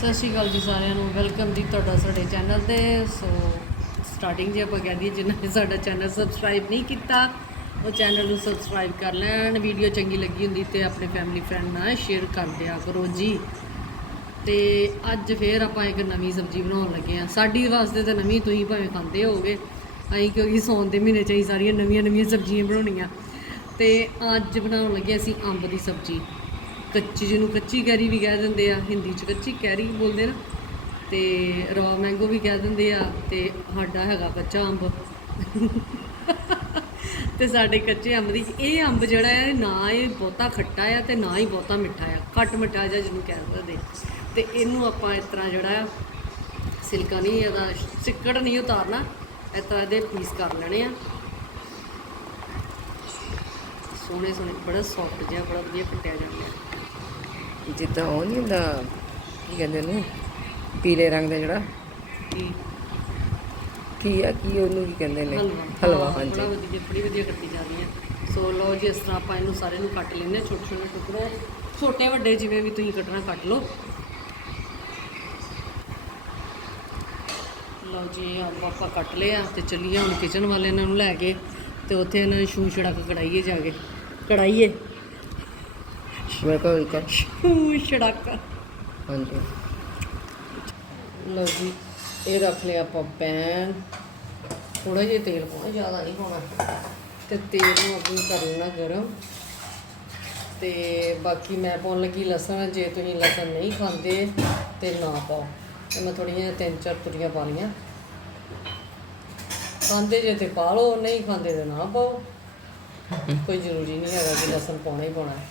ਸਤਿ ਸ਼੍ਰੀ ਅਕਾਲ ਜੀ ਸਾਰਿਆਂ ਨੂੰ। ਵੈਲਕਮ ਜੀ ਤੁਹਾਡਾ ਸਾਡੇ ਚੈਨਲ ਤੇ। ਸੋ ਸਟਾਰਟਿੰਗ ਜੇ ਆਪਾਂ ਕਹਿ ਦਈਏ, ਜਿਨ੍ਹਾਂ ਨੇ ਸਾਡਾ ਚੈਨਲ ਸਬਸਕ੍ਰਾਈਬ ਨਹੀਂ ਕੀਤਾ, ਉਹ ਚੈਨਲ ਨੂੰ ਸਬਸਕ੍ਰਾਈਬ ਕਰ ਲੈਣ। ਵੀਡੀਓ ਚੰਗੀ ਲੱਗੀ ਹੁੰਦੀ ਤੇ ਆਪਣੇ ਫੈਮਿਲੀ ਫਰੈਂਡ ਨਾਲ ਸ਼ੇਅਰ ਕਰ ਦਿਆ ਕਰੋ ਜੀ। ਤੇ ਅੱਜ ਫੇਰ ਆਪਾਂ ਇੱਕ ਨਵੀਂ ਸਬਜ਼ੀ ਬਣਾਉਣ ਲੱਗੇ ਆ ਸਾਡੀ ਵਾਸਤੇ ਤਾਂ ਨਵੀਂ, ਤੁਸੀਂ ਭਾਵੇਂ ਖਾਂਦੇ ਹੋਵੋਗੇ। ਅਸੀਂ ਕਿਉਂਕਿ ਸੌਣ ਦੇ ਮਹੀਨੇ ਚ ਅਸੀਂ ਸਾਰੀਆਂ ਨਵੀਆਂ ਨਵੀਆਂ ਸਬਜ਼ੀਆਂ ਬਣਾਉਣੀਆਂ। ਤੇ ਅੱਜ ਬਣਾਉਣ ਲੱਗੇ ਅਸੀਂ ਅੰਬ ਦੀ ਸਬਜ਼ੀ। ਕੱਚੀ ਜਿਹਨੂੰ ਕੱਚੀ ਕੈਰੀ ਵੀ ਕਹਿ ਦਿੰਦੇ ਆ, ਹਿੰਦੀ ਚ ਕੱਚੀ ਕੈਰੀ ਬੋਲਦੇ ਨਾ, ਤੇ ਰਵਾ ਮੈਂਗੋ ਵੀ ਕਹਿ ਦਿੰਦੇ ਆ, ਤੇ ਸਾਡਾ ਹੈਗਾ ਕੱਚਾ ਅੰਬ। ਤੇ ਸਾਡੇ ਕੱਚੇ ਅੰਬ ਦੀ, ਇਹ ਅੰਬ ਜਿਹੜਾ ਹੈ, ਨਾ ਇਹ ਬਹੁਤਾ ਖੱਟਾ ਆ ਤੇ ਨਾ ਹੀ ਬਹੁਤਾ ਮਿੱਠਾ ਆ ਖੱਟ ਮਿੱਠਾ ਜਿਹਾ ਜਿਹਨੂੰ ਕਹਿ ਸਕਦੇ। ਤੇ ਇਹਨੂੰ ਆਪਾਂ ਇਸ ਤਰ੍ਹਾਂ ਜਿਹੜਾ ਆ, ਸਿਲਕਾ ਨਹੀਂ ਇਹਦਾ, ਸਿੱਕੜ ਨਹੀਂ ਉਤਾਰਨਾ, ਇਸ ਤਰ੍ਹਾਂ ਇਹਦੇ ਪੀਸ ਕਰ ਲੈਣੇ ਆ। ਸੋਹਣੇ ਸੋਹਣੇ ਬੜਾ ਸੌਫਟ ਜਿਹਾ, ਬੜਾ ਵਧੀਆ ਕੱਟਿਆ ਜਾਂਦਾ। ਹੈ ਜਿੱਦਾਂ ਉਹ ਨਹੀਂ ਹੁੰਦਾ ਕੀ ਕਹਿੰਦੇ ਉਹਨੂੰ ਪੀਲੇ ਰੰਗ ਦਾ ਜਿਹੜਾ। ਕੀ? ਕੀ ਆ ਕੀ ਉਹਨੂੰ ਕੀ ਕਹਿੰਦੇ ਨੇ? ਹਲਵਾ। ਹਾਂਜੀ। ਬੜਾ ਵਧੀਆ ਕੱਟੀ ਜਾ ਰਹੀ ਹੈ। ਸੋ ਲਓ ਜੀ ਇਸ ਤਰ੍ਹਾਂ ਆਪਾਂ ਇਹਨੂੰ ਸਾਰੇ ਨੂੰ ਕੱਟ ਲੈਂਦੇ ਛੋਟੇ ਛੋਟੇ ਟੁਕੜੇ। ਛੋਟੇ ਵੱਡੇ ਜਿਵੇਂ ਵੀ ਤੁਸੀਂ ਕੱਟਣਾ ਕੱਟ ਲਓ। ਲਓ ਜੀ ਅੰਬ ਆਪਾਂ ਕੱਟ ਲਿਆ ਤੇ ਚੱਲੀਏ ਹੁਣ ਕਿਚਨ ਵਾਲੇ ਇਹਨਾਂ ਨੂੰ ਲੈ ਕੇ ਤੇ ਉੱਥੇ ਇਹਨਾਂ ਨੂੰ ਛੂ ਛੜਕ ਕੜਾਈਏ ਜਾ ਕੇ। ਕੜਾਈਏ ਮੇਰੇ ਕੋਲ ਇੱਕ। ਛੂ ਛੜਕ ਹਾਂਜੀ। ਲਓ ਜੀ ਇਹ ਰੱਖ ਲਿਆ ਆਪਾਂ ਪੈਨ। ਥੋੜਾ ਜਿਹਾ ਤੇਲ ਪਾਉਣਾ ਜ਼ਿਆਦਾ ਨਹੀਂ ਪਾਉਣਾ। ਤੇ ਤੇਲ ਨੂੰ ਆਪਣੀ ਕਰ ਲੈਣਾ ਗਰਮ। ਤੇ ਬਾਕੀ ਮੈਂ ਪਾਉਣ ਲੱਗੀ ਲਸਣ ਜੇ ਤੁਸੀਂ ਲਸਣ ਨਹੀਂ ਖਾਂਦੇ ਤੇ ਨਾ ਪਾਓ। ਤੇ ਮੈਂ ਜਿਹੀਆਂ ਤਿੰਨ ਚਾਰ ਤੁਰੀਆਂ ਪਾ ਲਈਆਂ। ਖਾਂਦੇ ਜੇ ਤੇ ਪਾ ਲਓ ਨਹੀਂ ਖਾਂਦੇ ਤੇ ਨਾ ਪਾਓ। ਕੋਈ ਜ਼ਰੂਰੀ ਨਹੀਂ ਹੈਗਾ ਕਿ ਲਸਣ ਪਾਉਣਾ ਹੀ ਪਾਉਣਾ ਹੈ।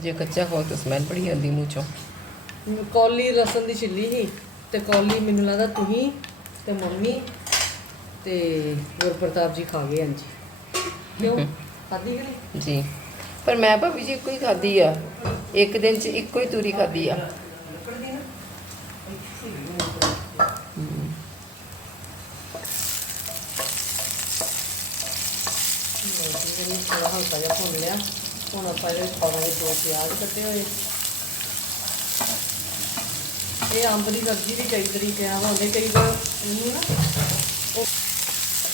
ਜੇ ਕੱਚਾ ਹੋ ਤਾਂ ਸਮੈਲ ਬੜੀ ਆਉਂਦੀ ਮੂੰਹ ਚੋਂ ਕੌਲੀ ਲਸਣ ਦੀ ਛਿੱਲੀ ਸੀ ਤੇ ਕੌਲੀ ਮੈਨੂੰ ਲੱਗਦਾ ਤੁਸੀਂ ਤੇ ਮੰਮੀ ਤੇ ਗੁਰਪ੍ਰਤਾਪ ਜੀ ਖਾ ਗਏ ਹਾਂਜੀ। ਕਿਉਂ? ਖਾਦੀ ਕਿ ਨਹੀਂ? ਜੀ। ਪਰ ਮੈਂ ਭਾਬੀ ਜੀ ਇੱਕੋ ਹੀ ਖਾਦੀ ਆ। ਇੱਕ ਦਿਨ ਚ ਇੱਕੋ ਹੀ ਤੂਰੀ ਖਾਦੀ ਆ। ਥੋੜਾ ਹਲਕਾ ਜਿਹਾ ਭੁੰਨ ਲਿਆ। ਹੁਣ ਆਪਾਂ ਇਹਦੇ ਵਿੱਚ ਪਾਵਾਂਗੇ ਦੋ ਪਿਆਜ਼ ਕੱਟੇ ਹੋਏ। ਇਹ ਅੰਬ ਦੀ ਸਬਜ਼ੀ ਵੀ ਕਈ ਤਰੀਕੇ ਨਾਲ ਬਣਾਉਂਦੇ ਕਈ ਵਾਰ ਇਹਨੂੰ ਨਾ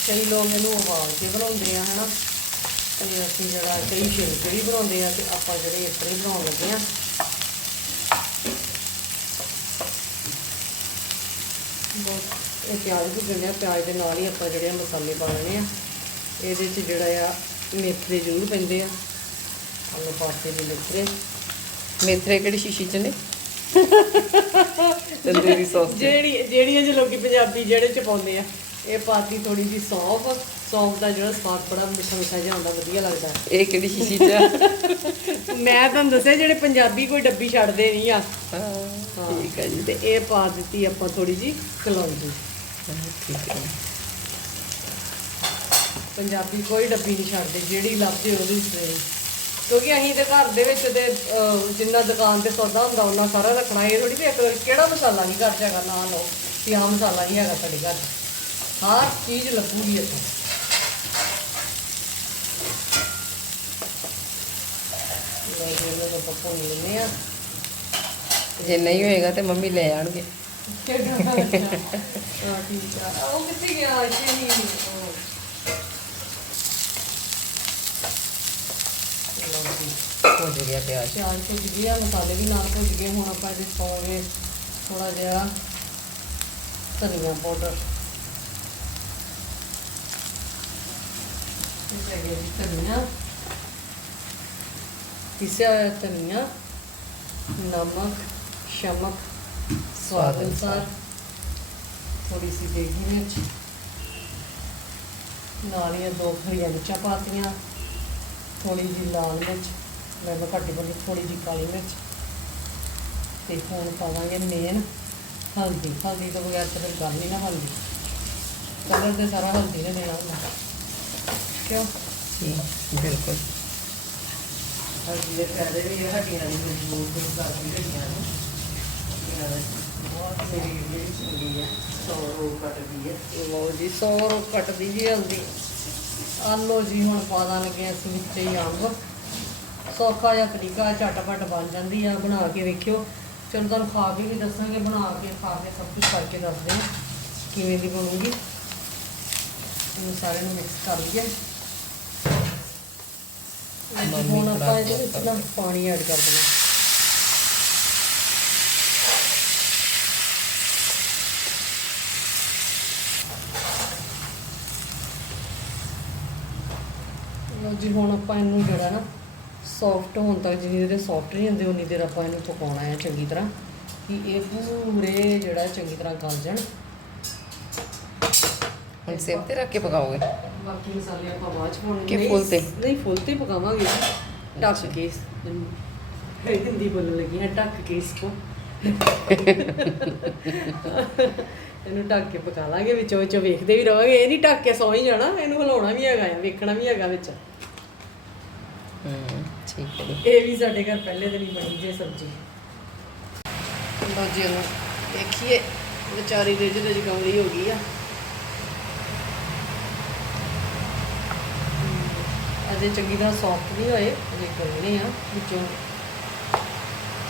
ਕਈ ਲੋਕ ਇਹਨੂੰ ਉਬਾਲ ਕੇ ਬਣਾਉਂਦੇ ਆ, ਹਨਾ। ਤੇ ਅਸੀਂ ਜਿਹੜਾ ਕਈ ਛਿਲਕੇ ਵੀ ਬਣਾਉਂਦੇ ਆ ਤੇ ਆਪਾਂ ਜਿਹੜੇ ਇਸ ਤਰ੍ਹਾਂ ਬਣਾਉਣ ਲੱਗੇ ਆ। ਬਹੁਤ ਇਹ ਪਿਆਜ਼ ਭੁੱਜਣ ਆ, ਪਿਆਜ਼ ਦੇ ਨਾਲ ਹੀ ਆਪਾਂ ਜਿਹੜੇ ਆ ਮਸਾਲੇ ਪਾ ਲੈਣੇ ਆ। ਇਹਦੇ 'ਚ ਜਿਹੜਾ ਆ ਮੇਥੇ ਜ਼ਰੂਰ ਪੈਂਦੇ ਆ। ਆਲੂ ਪਾਤੇ ਦੇ ਮੇਥਰੇ ਮੇਥਰੇ ਕਿਹੜੀ ਸ਼ੀਸ਼ੀ ਚ ਨੇ? ਤੰਦੂਰੀ ਸੌਸ। ਜਿਹੜੀ ਜਿਹੜੀਆਂ ਜੇ ਲੋਕੀ ਪੰਜਾਬੀ ਜਿਹੜੇ ਚ ਪਾਉਂਦੇ ਆ ਇਹ ਪਾਤੀ ਥੋੜੀ ਜੀ ਸੌਂਫ। ਸੌਂਫ ਦਾ ਜਿਹੜਾ ਸਵਾਦ ਬੜਾ ਮਿੱਠਾ ਮਿੱਠਾ ਜਿਹਾ ਹੁੰਦਾ ਵਧੀਆ ਲੱਗਦਾ। ਇਹ ਕਿਹੜੀ ਸ਼ੀਸ਼ੀ ਚ ਆ? ਮੈਂ ਤੁਹਾਨੂੰ ਦੱਸਿਆ ਜਿਹੜੇ ਪੰਜਾਬੀ ਕੋਈ ਡੱਬੀ ਛੱਡਦੇ ਨਹੀਂ ਆ। ਹਾਂ ਠੀਕ ਹੈ ਜੀ। ਤੇ ਇਹ ਪਾ ਦਿੱਤੀ ਆਪਾਂ ਥੋੜੀ ਜੀ ਕਲੌਂਜੀ। ਠੀਕ ਹੈ ਪੰਜਾਬੀ ਕੋਈ ਡੱਬੀ ਨਹੀਂ ਛੱਡਦੇ ਜਿਹੜੀ ਲੱਭਦੇ ਉਹਦੇ ਵਿੱਚ। ਕਿਉਂਕਿ ਅਸੀਂ ਤੇ ਘਰ ਦੇ ਵਿੱਚ ਤੇ ਅਹ, ਜਿੰਨਾ ਦੁਕਾਨ ਤੇ ਸੌਦਾ ਹੁੰਦਾ ਉਹਨਾਂ ਸਾਰਾ ਰੱਖਣਾ। ਇਹ ਥੋੜੀ ਵੀ ਇੱਕ ਕਿਹੜਾ ਮਸਾਲਾ ਨਹੀਂ ਘਰ 'ਚ ਹੈਗਾ ਨਾ ਲਓ ਵੀ ਆਹ ਮਸਾਲਾ ਨਹੀਂ ਹੈਗਾ ਸਾਡੇ ਘਰ 'ਚ। ਹਰ ਚੀਜ਼ ਲੱਭੂਗੀ ਇੱਥੇ। ਲੈ ਜੀ ਇਹਨਾਂ ਨੂੰ ਆ ਜੇ ਨਹੀਂ ਹੋਏਗਾ ਤੇ ਮੰਮੀ ਲੈ ਆਣਗੇ ਹਾਂ ਠੀਕ ਆ। ਆ, ਉਹ ਕਿੱਥੇ ਗਿਆ? ਇੱਥੇ ਨਹੀਂ। ਉਹ ਲਓ ਜੀ ਭੁੱਜ ਗਿਆ ਪਿਆਜ਼ ਪਿਆਜ਼ ਭੁੱਜ ਗਏ ਆ ਮਸਾਲੇ ਵੀ ਨਾਲ ਭੁੱਜ ਗਏ ਹੁਣ ਆਪਾਂ ਇਹਦੇ ਪਾਵਾਂਗੇ ਥੋੜਾ ਜਿਹਾ ਧਨੀਆ ਪਾਊਡਰ। ਇਹ ਹੈਗਾ ਜੀ ਧਨੀਆ। ਪਿਸਿਆ ਹੋਇਆ ਧਨੀਆ ਨਮਕ ਸ਼ਮਕ ਸਵਾਦ ਅਨੁਸਾਰ। ਥੋੜੀ ਸੀ ਦੇਗੀ ਮਿਰਚ। ਨਾਲ ਹੀ ਇਹ ਦੋ ਹਰੀਆਂ ਮਿਰਚਾਂ ਪਾਤੀਆਂ ਥੋੜੀ ਜਿਹੀ ਲਾਲ ਮਿਰਚ। ਮੈਂ ਮੈਂ ਘੱਟ ਬਣੀ ਥੋੜੀ ਜਿਹੀ ਕਾਲੀ ਮਿਰਚ। ਤੇ ਹੁਣ ਪਾਵਾਂਗੇ ਮੇਨ ਹਲਦੀ। ਹਲਦੀ ਤੋਂ ਬਗੈਰ ਤਾਂ ਫਿਰ ਗੱਲ ਨਹੀਂ ਨਾ ਹਲਦੀ ਕਲਰ ਤੇ ਸਾਰਾ ਹਲਦੀ ਨੇ ਦੇਣਾ ਹੁੰਦਾ। ਕਿਉਂ? ਜੀ ਬਿਲਕੁਲ। ਹਲਦੀ ਦੇ ਫਾਇਦੇ ਵੀ ਇਹ ਹੱਡੀਆਂ ਦੀ ਮਜ਼ਬੂਤ ਕਰਦੀ ਹੱਡੀਆਂ ਨੂੰ ਇਹਨਾਂ ਦਾ ਬਹੁਤ ਮੇਰੀ ਜਿਹੜੀ ਚੰਗੀ ਹੈ ਕੱਟਦੀ ਹੈ ਲੋ ਜੀ ਸੌ ਰੋਗ ਕੱਟਦੀ ਜੀ ਹਲਦੀ। ਆਲੋ ਜੀ ਹੁਣ ਪਾ ਦਾਂਗੇ ਅਸੀਂ ਵਿੱਚ ਹੀ ਅੰਬ। ਸੌਖਾ ਜਿਹਾ ਤਰੀਕਾ ਝਟਪਟ ਬਣ ਜਾਂਦੀ ਆ ਬਣਾ ਕੇ ਵੇਖਿਓ। ਚਲੋ ਤੁਹਾਨੂੰ ਖਾ ਕੇ ਵੀ ਦੱਸਾਂਗੇ ਬਣਾ ਕੇ ਖਾ ਕੇ ਸਭ ਕੁਝ ਕਰਕੇ ਦੱਸਦੇ ਹਾਂ ਕਿਵੇਂ ਦੀ ਬਣੂਗੀ। ਇਹਨੂੰ ਸਾਰੇ ਨੂੰ ਮਿਕਸ ਕਰ ਲਈਏ। ਅੱਜ ਹੁਣ ਆਪਾਂ ਇਹਦੇ ਵਿੱਚ ਨਾ ਪਾਣੀ ਐਡ ਕਰ ਦੇਣਾ। ਜੀ ਹੁਣ ਆਪਾਂ ਇਹਨੂੰ ਜਿਹੜਾ ਨਾ ਸੌਫਟ ਹੋਣ ਤੱਕ ਜਿੰਨੀ ਦੇਰ ਸੌਫਟ ਨਹੀਂ ਹੁੰਦੇ ਉਨੀ ਦੇਰ ਆਪਾਂ ਇਹਨੂੰ ਪਕਾਉਣਾ ਹੈ ਚੰਗੀ ਤਰ੍ਹਾਂ। ਕਿ ਇਹ ਪੂਰੇ ਜਿਹੜਾ ਚੰਗੀ ਤਰ੍ਹਾਂ ਗਲ ਜਾਣ। ਹੁਣ ਸਿਮ ਤੇ ਰੱਖ ਕੇ ਪਕਾਓਗੇ? ਬਾਕੀ ਮਸਾਲੇ ਆਪਾਂ ਬਾਅਦ ਚ ਪਾਉਣਗੇ ਕਿ ਨਹੀਂ, ਫੁੱਲ ਤੇ? ਨਹੀਂ ਫੁੱਲ ਤੇ ਪਕਾਵਾਂਗੇ। ਢੱਕ ਕੇ ਹਿੰਦੀ ਬੋਲਣ ਲੱਗੀ ਹੈ ਢੱਕ ਕੇ ਇਸ ਕੋ ਇਹਨੂੰ ਢੱਕ ਕੇ ਪਕਾ ਲਾਂਗੇ ਵਿੱਚੋਂ ਵਿੱਚੋਂ ਵੇਖਦੇ ਵੀ ਰਵਾਂਗੇ। ਇਹ ਨਹੀਂ ਢੱਕ ਕੇ ਸੌਂ ਹੀ ਜਾਣਾ ਇਹਨੂੰ ਹਿਲਾਉਣਾ ਵੀ ਹੈਗਾ ਆ ਵੇਖਣਾ ਵੀ ਹੈਗਾ ਵਿੱਚ। ਠੀਕ ਹੈ ਜੀ। ਇਹ ਵੀ ਸਾਡੇ ਘਰ ਪਹਿਲੇ ਦਿਨ ਹੀ ਬਣੀ ਜੇ ਸਬਜ਼ੀ। ਲੋ ਜੀ ਦੇਖੀਏ ਵਿਚਾਰੀ ਦੇ ਜਿਹਦੇ ਕਮਲੀ ਹੋ ਗਈ ਆ। ਅਜੇ ਚੰਗੀ ਤਰ੍ਹਾਂ ਸੌਫਟ ਨਹੀਂ ਹੋਏ ਅਜੇ ਕਰਨੇ ਆ ਵਿੱਚੋਂ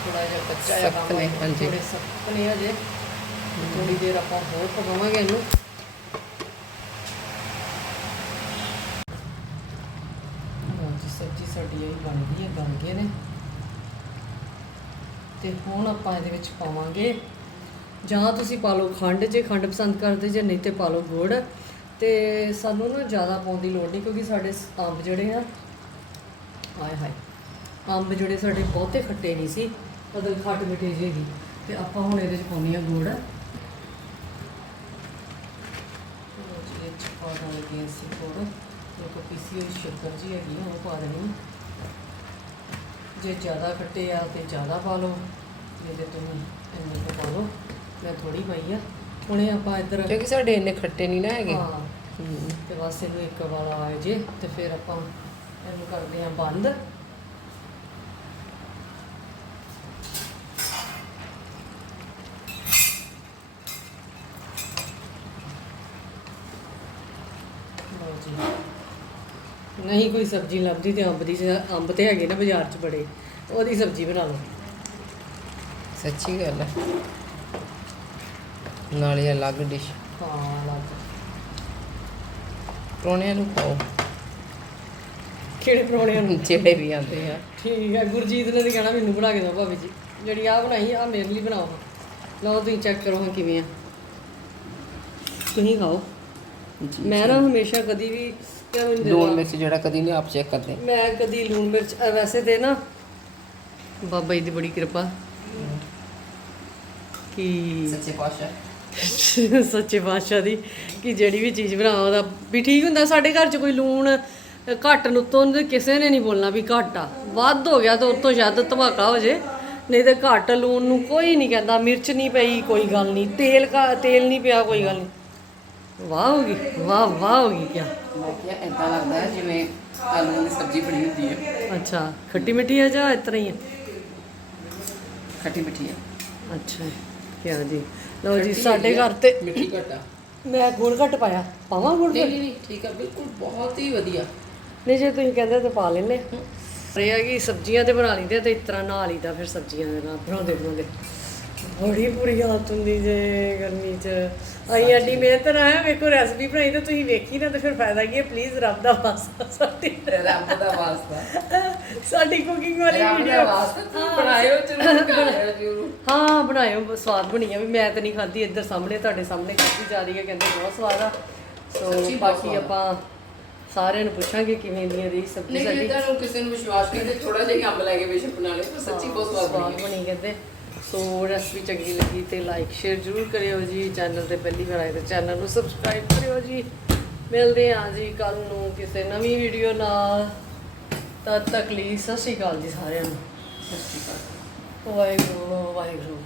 ਥੋੜਾ ਜਿਹਾ ਕੱਚਾ ਜਿਹਾ ਸਖਤ ਕੰਮ ਨੇ, ਆ, ਹਾਂਜੀ। ਥੋੜੇ ਸਖਤ ਨੇ ਅਜੇ। ਥੋੜੀ ਦੇਰ ਆਪਾਂ ਹੋਰ ਪਕਾਵਾਂਗੇ ਇਹਨੂੰ ਲਓ ਜੀ ਸਬਜ਼ੀ ਸਾਡੀ ਇਹ ਬਣ ਗਈ ਬਣ ਗਏ ਨੇ। ਤੇ ਹੁਣ ਆਪਾਂ ਇਹਦੇ ਵਿੱਚ ਪਾਵਾਂਗੇ। ਜਾਂ ਤੁਸੀਂ ਪਾ ਲਓ ਖੰਡ ਜੇ ਖੰਡ ਪਸੰਦ ਕਰਦੇ ਜੇ ਨਹੀਂ ਤੇ ਪਾ ਲਓ ਗੁੜ। ਤੇ ਸਾਨੂੰ ਨਾ ਜ਼ਿਆਦਾ ਪਾਉਣ ਦੀ ਲੋੜ ਨਹੀਂ ਕਿਉਂਕਿ ਸਾਡੇ ਅੰਬ ਜਿਹੜੇ ਆ ਹਾਏ ਹਾਏ ਅੰਬ ਜਿਹੜੇ ਸਾਡੇ ਬਹੁਤੇ ਖੱਟੇ ਨਹੀਂ ਸੀ ਮਤਲਬ ਖੱਟ ਮਿੱਠੇ ਜਿਹੇ ਸੀ। ਤੇ ਆਪਾਂ ਹੁਣ ਇਹਦੇ ਚ ਪਾਉਣੀ ਆ ਗੁੜ। ਲਓ ਜੀ ਇਹ ਚ ਪਾ ਦਾਂਗੇ ਅਸੀਂ ਗੁੜ। ਇੱਕ ਪੀਸੀ ਹੋਈ ਸ਼ੱਕਰ ਜੀ ਹੈਗੀ ਆ, ਉਹ ਪਾ ਦੇਣੀ। ਜੇ ਜ਼ਿਆਦਾ ਖੱਟੇ ਆ ਤੇ ਜ਼ਿਆਦਾ ਪਾ ਲਓ। ਜੇ ਤੇ ਤੁਸੀਂ ਇੰਨੇ ਕੁ ਪਾ ਲਓ ਮੈਂ ਥੋੜੀ ਪਾਈ ਆ। ਹੁਣੇ ਆਪਾਂ ਇੱਧਰ ਕਿਉਂਕਿ ਸਾਡੇ ਇੰਨੇ ਖੱਟੇ ਨਹੀਂ ਨਾ ਹੈਗੇ। ਹਾਂ ਤੇ ਬਸ ਇਹਨੂੰ ਇੱਕ ਵਾਲਾ ਆਏ ਜੇ ਤੇ ਫਿਰ ਆਪਾਂ ਇਹਨੂੰ ਕਰਦੇ ਹਾਂ ਬੰਦ ਲਓ ਜੀ ਨਹੀਂ ਕੋਈ ਸਬਜ਼ੀ ਲੱਭਦੀ ਤੇ ਅੰਬ ਦੀ ਅੰਬ ਤੇ ਹੈਗੇ ਨਾ ਬਾਜ਼ਾਰ 'ਚ ਬੜੇ ਉਹਦੀ ਸਬਜ਼ੀ ਬਣਾ ਲਓ। ਸੱਚੀ ਗੱਲ ਹੈ ਨਾਲੇ ਅਲੱਗ ਡਿਸ਼। ਹਾਂ ਲੱਗ ਪਰੋਣਿਆਂ ਨੂੰ ਖਾਓ। ਕਿਹੜੇ ਪਰੌਣਿਆਂ ਨੂੰ? ਜਿਹੜੇ ਵੀ ਆਉਂਦੇ ਆ। ਠੀਕ ਹੈ ਗੁਰਜੀਤ ਨੇ ਤਾਂ ਕਹਿਣਾ ਮੈਨੂੰ ਬਣਾ ਕੇ ਦਿਓ ਭਾਬੀ ਜੀ। ਜਿਹੜੀ ਆ ਬਣਾਈ ਆ ਮੇਰੇ ਲਈ ਬਣਾਓ। ਲਓ ਤੁਸੀਂ ਚੈੱਕ ਕਰੋ ਹਾਂ ਕਿਵੇਂ ਆ। ਤੁਸੀਂ ਖਾਓ। ਮੈਂ ਨਾ ਹਮੇਸ਼ਾ ਕਦੀ ਵੀ ਕਿਆ ਮੈਨੂੰ ਦੇ ਲੂਣ। ਮਿਰਚ ਜਿਹੜਾ ਕਦੀ ਨਹੀਂ ਆਪ ਚੈੱਕ ਕਰਦੇ। ਮੈਂ ਕਦੀ ਲੂਣ ਮਿਰਚ ਵੈਸੇ ਤੇ ਨਾ ਬਾਬਾ ਜੀ ਦੀ ਬੜੀ ਕਿਰਪਾ। ਕਿ ਸੱਚੇ ਪਾਸ਼ਾ ਸੱਚੇ ਪਾਤਸ਼ਾਹ ਦੀ ਕਿ ਜਿਹੜੀ ਵੀ ਚੀਜ਼ ਬਣਾਓ ਉਹਦਾ ਵੀ ਠੀਕ ਹੁੰਦਾ। ਸਾਡੇ ਘਰ 'ਚ ਕੋਈ ਲੂਣ ਅ, ਘੱਟ ਨੁੱਤੋਂ ਤੇ ਕਿਸੇ ਨੇ ਨਹੀਂ ਬੋਲਣਾ ਵੀ ਘੱਟ ਆ। ਵੱਧ ਹੋ ਗਿਆ ਤਾਂ ਉਤੋਂ ਸ਼ਾਇਦ ਧਮਾਕਾ ਹੋ ਜੇ। ਨਹੀਂ ਤੇ ਘੱਟ ਲੂਣ ਨੂੰ ਕੋਈ ਨਹੀਂ ਕਹਿੰਦਾ ਮਿਰਚ ਨਹੀਂ ਪਈ ਕੋਈ ਗੱਲ ਨਹੀਂ। ਤੇਲ ਕਾ ਤੇਲ ਨਹੀਂ ਪਿਆ ਕੋਈ ਗੱਲ ਨਹੀਂ। ਵਾਹ ਹੋ ਗਈ ਵਾਹ ਵਾਹ ਹੋ ਗਈ ਕਿਆ। ਮੈਂ ਕਿਹਾ ਇਦਾਂ ਲੱਗਦਾ ਹੈ ਜਿਵੇਂ ਆਲੂਆਂ ਦੀ ਸਬਜ਼ੀ ਬਣੀ ਹੁੰਦੀ ਹੈ। ਅੱਛਾ ਖੱਟੀ ਮਿੱਠੀ ਆ ਜਾਂ ਇਸ ਤਰ੍ਹਾਂ ਹੀ ਆ? ਖੱਟੀ ਮਿੱਠੀ ਹੈ ਅੱਛਾ ਕਿਆ ਜੀ। ਲਓ ਜੀ ਸਾਡੇ ਘਰ ਤੇ ਮਿੱਠੀ ਘਟਾ ਮੈਂ ਗੁੜ ਘੱਟ ਪਾਇਆ। ਪਾਵਾਂ ਗੁੜ ਨਹੀਂ? ਨਹੀਂ ਨਹੀਂ ਠੀਕ ਹੈ ਬਿਲਕੁਲ ਬਹੁਤ ਹੀ ਵਧੀਆ। ਨਹੀਂ ਜੇ ਤੁਸੀਂ ਕਹਿੰਦੇ ਤਾਂ ਪਾ ਲੈਨੇ ਇਹ ਆ ਕਿ ਸਬਜ਼ੀਆਂ ਤੇ ਬਣਾ ਲਈਦੇ ਤੇ ਇਸ ਤਰ੍ਹਾਂ ਨਹਾ ਲਈਦਾ ਫਿਰ ਸਬਜ਼ੀਆਂ ਦੇ ਨਾਲ ਬਣਾਉਂਦੇ ਬਣਾਉਂਦੇ। ਬੜੀ ਬੁਰੀ ਹਾਲਤ ਹੁੰਦੀ ਜੇ ਗਰਮੀ 'ਚ। ਅਸੀਂ ਐਡੀ ਮਿਹਨਤ ਨਾਲ ਹੈ ਵੇਖੋ ਰੈਸਪੀ ਬਣਾਈ ਤੇ ਤੁਸੀਂ ਵੇਖੀ ਨਾ ਤੇ ਫਿਰ ਫਾਇਦਾ ਕੀ ਹੈ? ਪਲੀਜ਼ ਰੱਬ ਦਾ ਵਾਸਤਾ ਸਾਡੀ। ਰੱਬ ਦਾ ਵਾਸਤਾ। ਸਾਡੀ ਕੁਕਿੰਗ ਵਾਲੀ ਰੱਬ ਦਾ ਵੀਡੀਓ ਵਾਸਤਾ ਤੁਸੀਂ ਬਣਾਇਓ ਜ਼ਰੂਰ ਬਣਾਇਓ ਜ਼ਰੂਰ। ਹਾਂ ਬਣਾਇਓ ਸਵਾਦ ਬਣੀ ਆ ਵੀ। ਮੈਂ ਤਾਂ ਨਹੀਂ ਖਾਧੀ ਇੱਧਰ ਸਾਹਮਣੇ ਤੁਹਾਡੇ ਸਾਹਮਣੇ ਖਾਧੀ ਜਾ ਰਹੀ ਹੈ ਕਹਿੰਦੇ ਬਹੁਤ ਸਵਾਦ ਆ। ਸੋ ਬਾਕੀ। ਆਪਾਂ ਸਾਰਿਆਂ ਨੂੰ ਪੁੱਛਾਂਗੇ ਕਿਵੇਂ ਦੀ ਹੈ ਰਹੀ ਸਬਜ਼ੀ ਨਹੀਂ ਸਾਡੀ। ਜਿੱਦਾਂ ਨੂੰ ਕਿਸੇ ਨੂੰ ਵਿਸ਼ਵਾਸ ਨਹੀਂ ਤੇ ਥੋੜਾ ਜਿਹਾ ਹੀ ਅੰਬ ਲੈ ਕੇ ਬੇਸ਼ੱਕ ਬਣਾ ਲਿਓ ਪਰ ਸੱਚੀ ਬਹੁਤ ਸਵਾਦ ਬਣੀ ਬਣੀ ਕਹਿੰਦੇ। ਸੋ ਰੈਸਪੀ ਚੰਗੀ ਲੱਗੀ ਤੇ ਲਾਈਕ ਸ਼ੇਅਰ ਜ਼ਰੂਰ ਕਰਿਓ ਜੀ ਚੈਨਲ ਤੇ ਪਹਿਲੀ ਵਾਰ ਆਏ ਤਾਂ ਚੈਨਲ ਨੂੰ ਸਬਸਕ੍ਰਾਈਬ ਕਰਿਓ ਜੀ। ਮਿਲਦੇ ਹਾਂ ਜੀ ਕੱਲ ਨੂੰ ਕਿਸੇ ਨਵੀਂ ਵੀਡੀਓ ਨਾਲ। ਤਦ ਤੱਕ ਲਈ ਸਤਿ ਸ਼੍ਰੀ ਅਕਾਲ ਜੀ ਸਾਰਿਆਂ ਨੂੰ। ਸੱਚੀ ਗੱਲ ਵਾਹਿਗੁਰੂ ਵਾਹਿਗੁਰੂ।